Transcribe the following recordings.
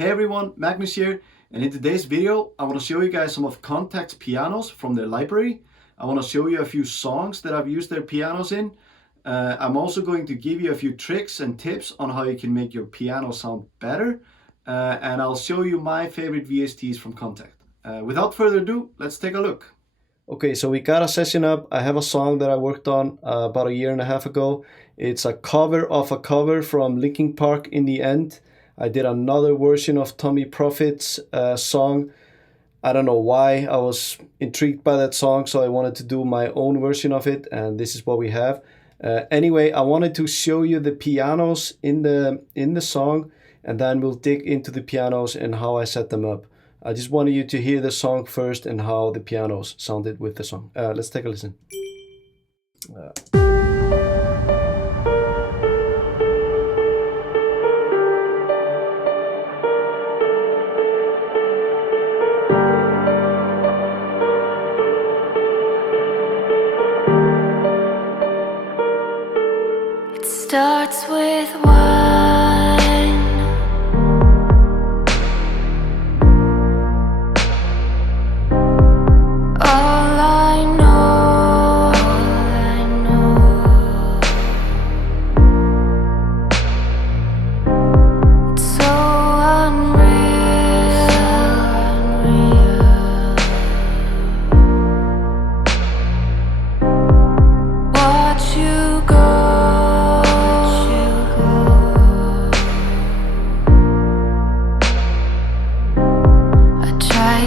Hey everyone, Magnus here, and in today's video I want to show you guys some of Kontakt's pianos from their library. I want to show you a few songs that I've used their pianos in. I'm also going to give you a few tricks and tips on how you can make your piano sound better, and I'll show you my favorite VSTs from Kontakt. Without further ado, let's take a look. Okay, so we got a session up. I have a song that I worked on about a year and a half ago. It's a cover of a cover from Linkin Park, In the End. I did another version of Tommy Prophet's song. I don't know why. I was intrigued by that song, so I wanted to do my own version of it, and this is what we have. Anyway, I wanted to show you the pianos in the song, and then we'll dig into the pianos and how I set them up. I just wanted you to hear the song first and how the pianos sounded with the song. Let's take a listen. It starts with one. All I know, it's so unreal. Watch you go.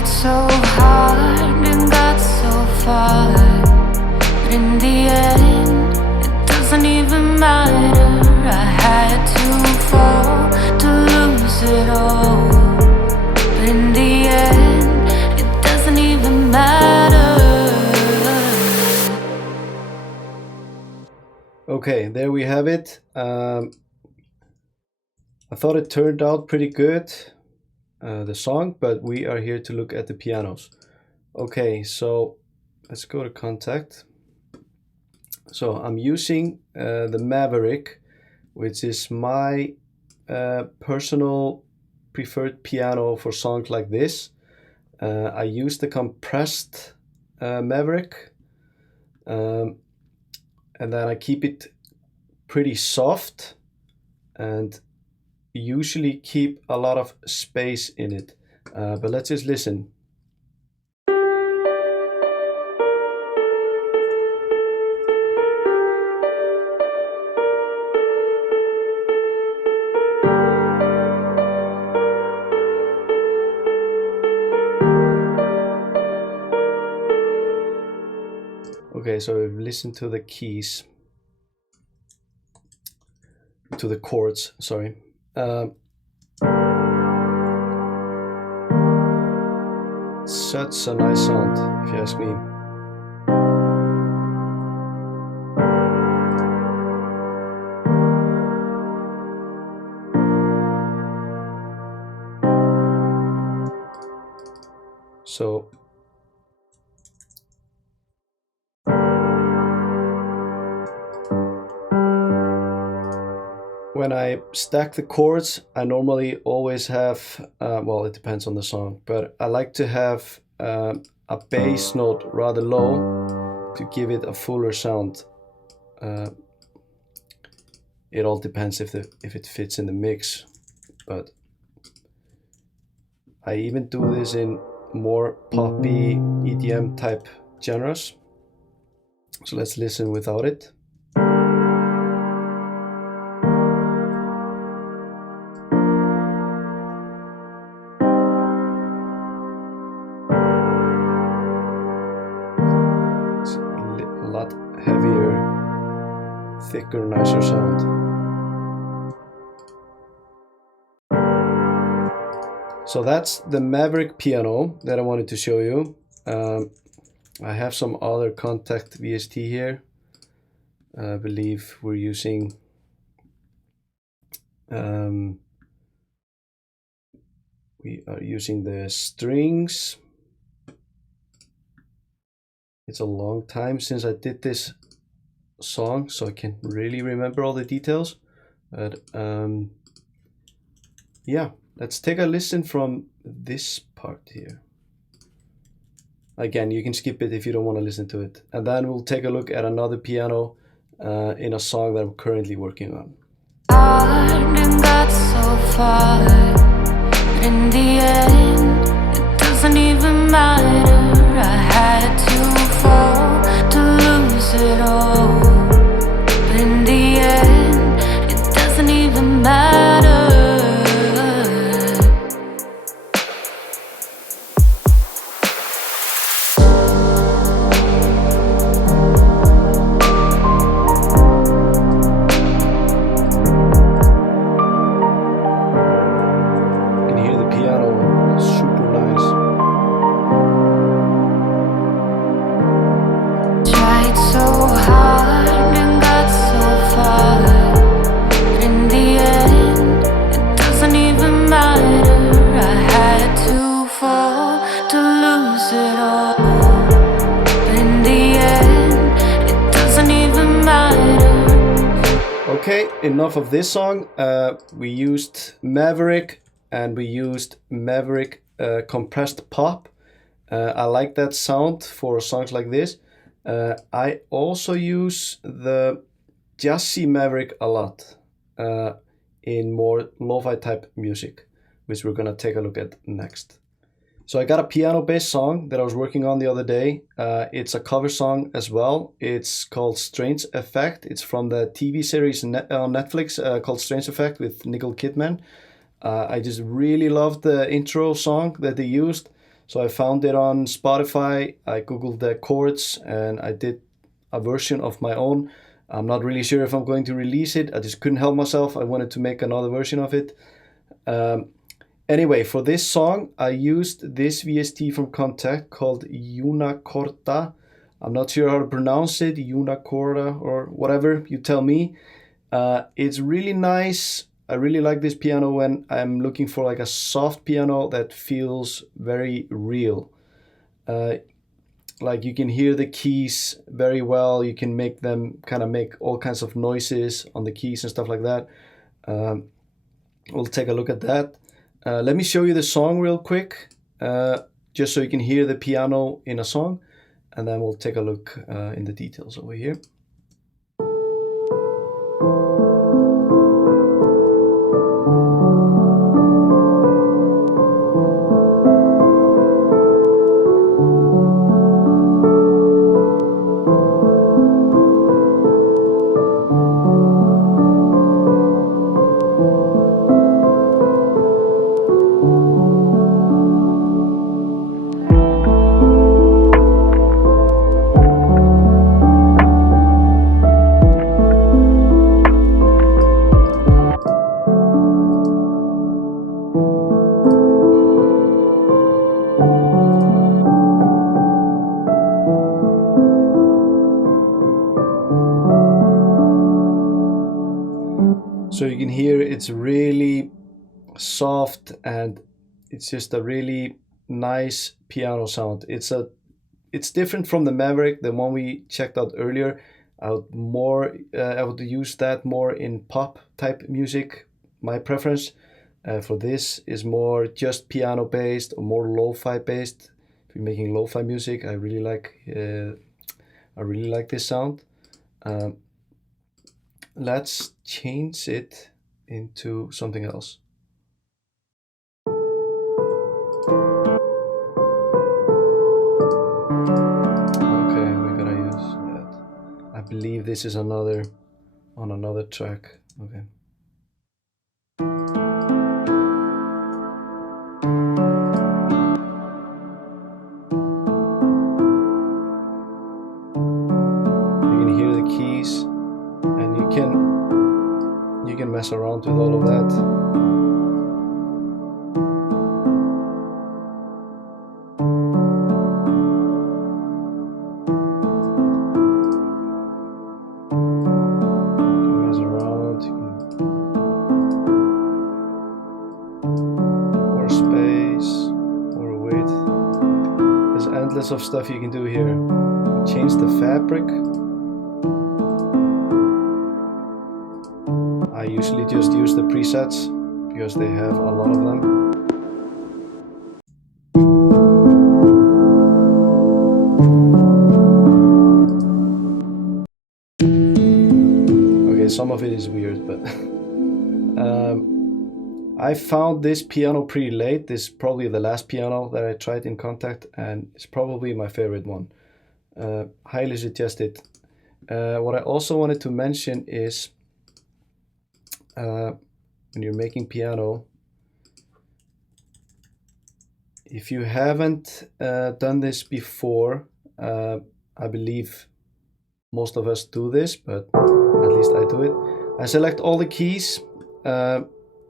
So hard and got so far, but in the end, it doesn't even matter. I had to fall to lose it all, but in the end, it doesn't even matter. Okay, there we have it. I thought it turned out pretty good. The song, but we are here to look at the pianos. Okay, so let's go to Kontakt. So I'm using the Maverick, which is my personal preferred piano for songs like this. I use the compressed Maverick, and then I keep it pretty soft and usually keep a lot of space in it, but let's just listen. Okay, so we've listened to the keys, to the chords, sorry. Such a nice sound, if you ask me. So when I stack the chords, I normally always have, well, it depends on the song, but I like to have a bass note rather low to give it a fuller sound. It all depends if it fits in the mix, but I even do this in more poppy EDM type genres. So let's listen without it. A lot heavier, thicker, nicer sound. So that's the Maverick piano that I wanted to show you. I have some other Kontakt VST here. I believe we're using we are using the strings. It's a long time since I did this song, so I can't really remember all the details, but yeah, Let's take a listen from this part here. Again, you can skip it if you don't want to listen to it. And then we'll take a look at another piano in a song that I'm currently working on. And got so far, but in the end, it doesn't even matter. I had to fall to lose it all, but in the end, it doesn't even matter. Okay, enough of this song. We used Maverick and we used Maverick compressed pop. I like that sound for songs like this. I also use the Jazzy Maverick a lot in more lo-fi type music, which we're gonna take a look at next. So I got a piano-based song that I was working on the other day. It's a cover song as well. It's called Strange Effect. It's from the TV series on Netflix called Strange Effect with Nicole Kidman. I just really loved the intro song that they used. So I found it on Spotify. I googled the chords and I did a version of my own. I'm not really sure if I'm going to release it. I just couldn't help myself. I wanted to make another version of it. Anyway, for this song, I used this VST from Kontakt called Unicorda. I'm not sure how to pronounce it, Unicorda or whatever, you tell me. It's really nice. I really like this piano when I'm looking for like a soft piano that feels very real. Like you can hear the keys very well. You can make them kind of make all kinds of noises on the keys and stuff like that. We'll take a look at that. Let me show you the song real quick, just so you can hear the piano in a song, and then we'll take a look in the details over here. So you can hear it's really soft and it's just a really nice piano sound. It's different from the Maverick, the one we checked out earlier. I would use that more in pop type music. My preference for this is more just piano based or more lo-fi based. If you're making lo-fi music, I really like this sound. Let's change it into something else. Okay, we gotta use that. I believe this is on another track. Okay. You can hear the keys. And you can mess around with all of that. You can mess around, more space, more width. There's endless of stuff you can do here. Change the fabric. I usually just use the presets. If you because they have a lot of them. Okay, some of it is weird, but I found this piano pretty late. This is probably the last piano that I tried in Kontakt, and it's probably my favorite one. Highly suggested. What I also wanted to mention is when you're making piano, if you haven't done this before, I believe most of us do this, but at least I do it. I select all the keys.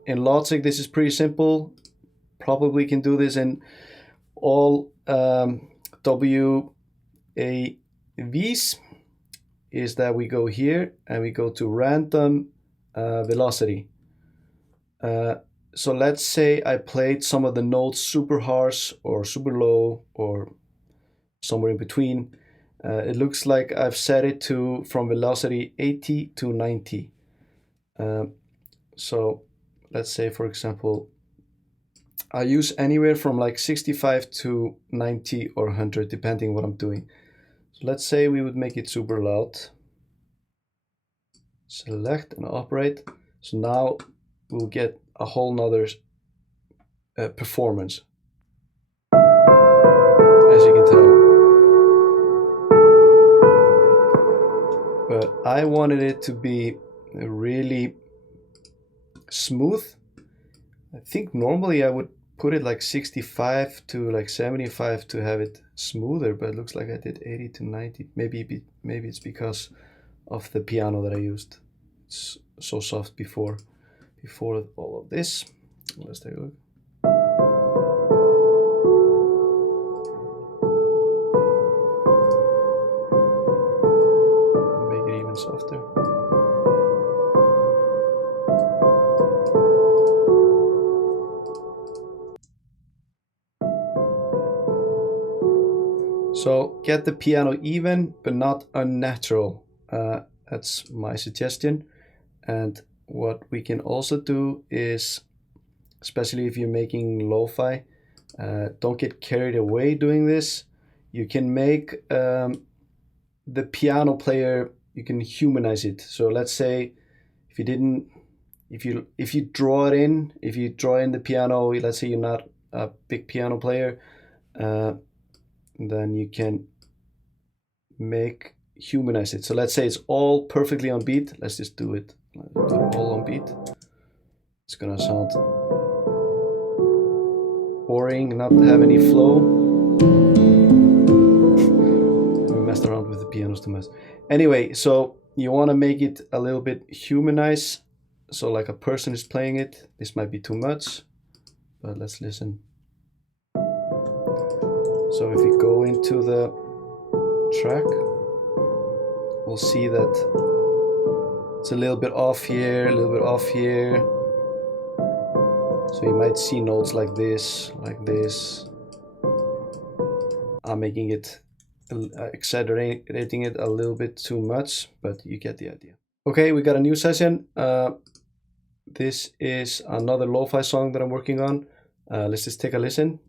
In Logic, this is pretty simple. Probably can do this in all WAVs. Is that we go here and we go to random velocity. So let's say I played some of the notes super harsh or super low or somewhere in between. It looks like I've set it to from velocity 80 to 90. So let's say, for example, I use anywhere from like 65 to 90 or 100, depending what I'm doing. So let's say we would make it super loud. Select and operate. So now we'll get a whole nother performance, as you can tell. But I wanted it to be really smooth. I think normally I would put it like 65 to like 75 to have it smoother, but it looks like I did 80 to 90. Maybe it's because of the piano that I used. It's so soft before all of this. Let's take a look. Make it even softer. So get the piano even, but not unnatural. That's my suggestion. And what we can also do is, especially if you're making lo-fi, don't get carried away doing this. You can make the piano player, you can humanize it. So let's say if you draw in the piano, let's say you're not a big piano player, then you can humanize it. So let's say it's all perfectly on beat. Let's just do it. Put it all on beat. It's gonna sound boring, not have any flow. We messed around with the pianos too much. Anyway, so you want to make it a little bit humanized. So like a person is playing it. This might be too much, but let's listen. So if we go into the track, we'll see that it's a little bit off here, a little bit off here. So you might see notes like this, like this. I'm making it, exaggerating it a little bit too much, but you get the idea. Okay, we got a new session. This is another lo-fi song that I'm working on. Let's just take a listen.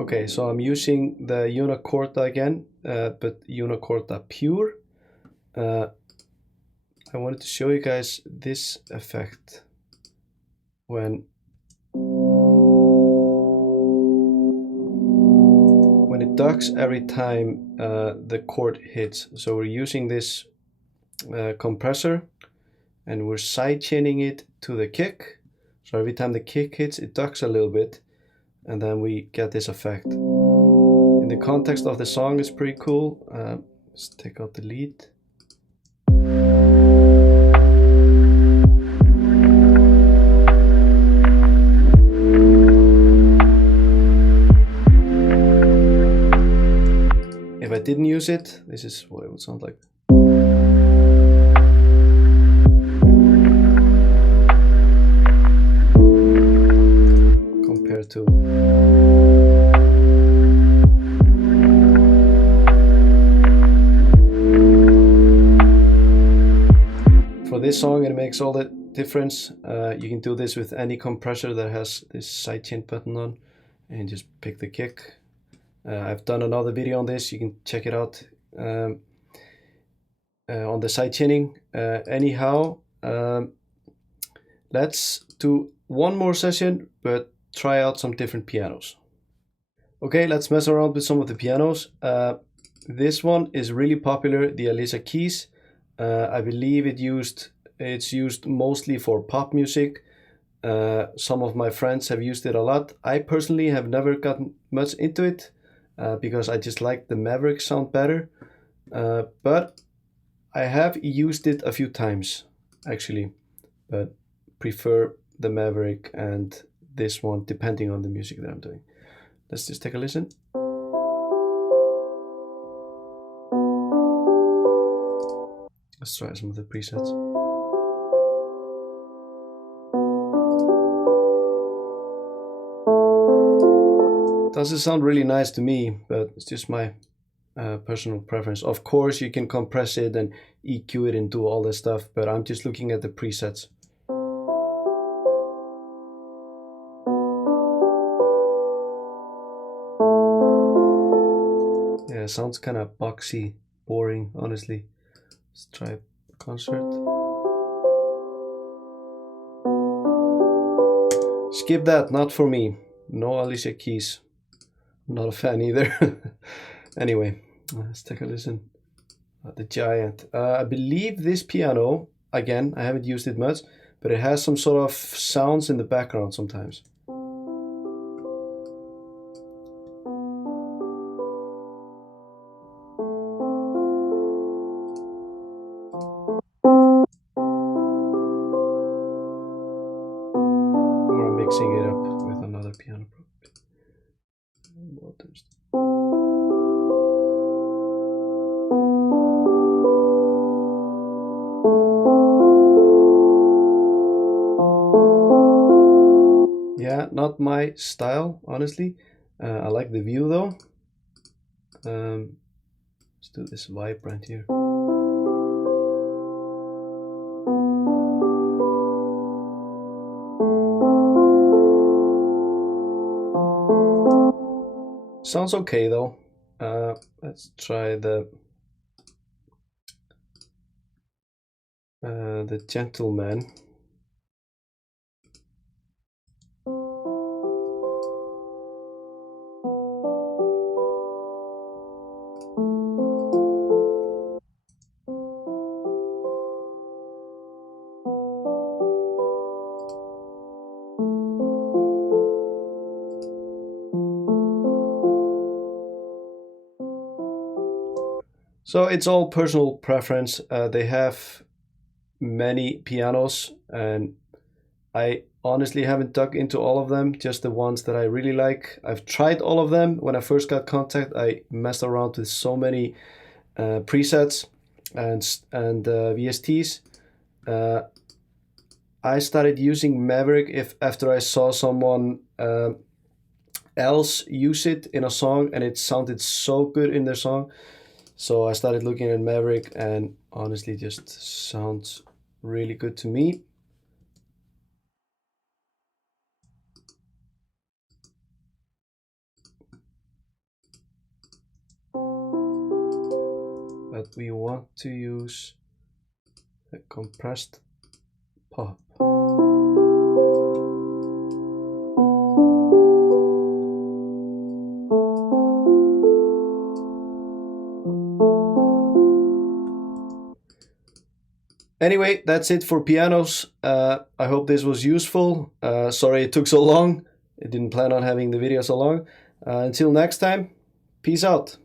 Okay, so I'm using the Unicorta again, but Unicorta Pure. I wanted to show you guys this effect when it ducks every time the chord hits. So we're using this compressor and we're side chaining it to the kick. So every time the kick hits, it ducks a little bit, and then we get this effect. In the context of the song, it's pretty cool. Let's take out the lead. didn't use it, this is what it would sound like. Compared to for this song, it makes all the difference. You can do this with any compressor that has this sidechain button on, and just pick the kick. I've done another video on this, you can check it out on the sidechaining. Anyhow, let's do one more session, but try out some different pianos. Okay, let's mess around with some of the pianos. This one is really popular, the Alicia Keys. I believe it's used mostly for pop music. Some of my friends have used it a lot. I personally have never gotten much into it because I just like the Maverick sound better. But I have used it a few times actually, but prefer the Maverick and this one depending on the music that I'm doing. Let's just take a listen. Let's try some of the presets. Doesn't sound really nice to me, but it's just my personal preference. Of course, you can compress it and EQ it and do all this stuff, but I'm just looking at the presets. Yeah, it sounds kind of boxy, boring, honestly. Let's try a concert. Skip that, not for me. No Alicia Keys. Not a fan either. Anyway, let's take a listen. The Giant. I believe this piano, again, I haven't used it much, but it has some sort of sounds in the background sometimes. Or I'm mixing it up with another piano. Yeah, not my style, honestly. I like the view though. Let's do this vibrant here. Sounds okay though. Let's try the Gentleman. So it's all personal preference. They have many pianos and I honestly haven't dug into all of them, just the ones that I really like. I've tried all of them. When I first got Kontakt, I messed around with so many presets and VSTs. I started using Maverick after I saw someone else use it in a song and it sounded so good in their song. So I started looking at Maverick and honestly just sounds really good to me. But we want to use a compressed pop. Anyway, that's it for pianos. I hope this was useful. Sorry it took so long. I didn't plan on having the video so long. Until next time, peace out.